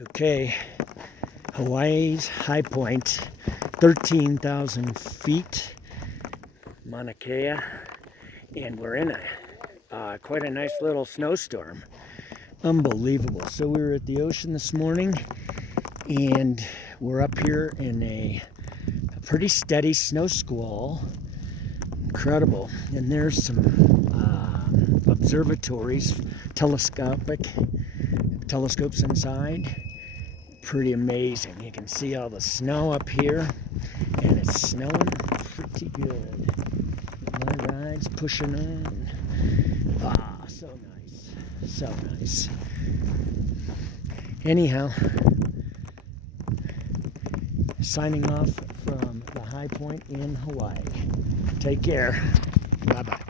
Okay, Hawaii's high point, 13,000 feet, Mauna Kea, and we're in a quite a nice little snowstorm. Unbelievable. So we were at the ocean this morning, and we're up here in a pretty steady snow squall. Incredible. And there's some observatories, telescopes inside. Pretty amazing. You can see all the snow up here, and it's snowing pretty good. My ride's pushing on. Ah, so nice. So nice. Anyhow, signing off from the high point in Hawaii. Take care. Bye-bye.